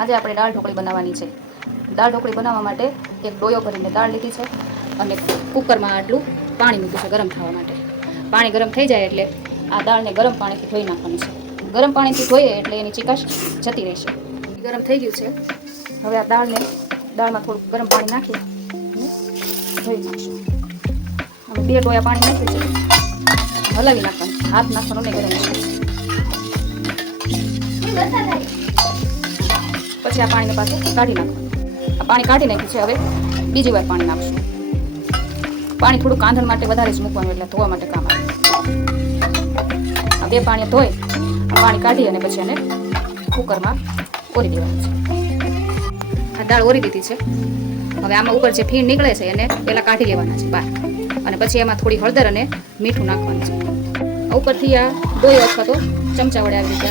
આજે આપણે દાળ ઢોકળી બનાવવાની છે. દાળ ઢોકળી બનાવવા માટે એક ડોયો ભરીને દાળ લીધી છે અને કુકરમાં આટલું પાણી મૂક્યું છે ગરમ થવા માટે. પાણી ગરમ થઈ જાય એટલે આ દાળને ગરમ પાણીથી ધોઈ નાખવાની છે. ગરમ પાણીથી ધોઈએ એટલે એની ચીકાશ જતી રહેશે. ગરમ થઈ ગયું છે. હવે આ દાળમાં થોડું ગરમ પાણી નાખી અને ધોઈ નાખશું. હવે 2 ડોયા પાણી નાખ્યું છે. હલાવી નાખવાનું, હાથ નાખવાનો નહીં ગરમ છે. પછી આ પાણીને પાછું કાઢી નાખવાનું. આ પાણી કાઢી નાખ્યું છે. હવે બીજી વાર પાણી નાખશું. પાણી થોડું કાંધણ માટે વધારે જ મૂકવાનું, એટલે ધોવા માટે કામ આવે. આ 2 પાણી ધોઈ આ પાણી કાઢી અને પછી એને કુકરમાં ઓરી દેવાનું છે. આ દાળ ઓરી દીધી છે. હવે આમાં ઉપર જે ફીણ નીકળે છે એને પહેલાં કાઢી લેવાના છે બહાર, અને પછી એમાં થોડી હળદર અને મીઠું નાખવાનું છે. ઉપરથી આ ડોયો અથવા તો ચમચા વડે આવી રીતે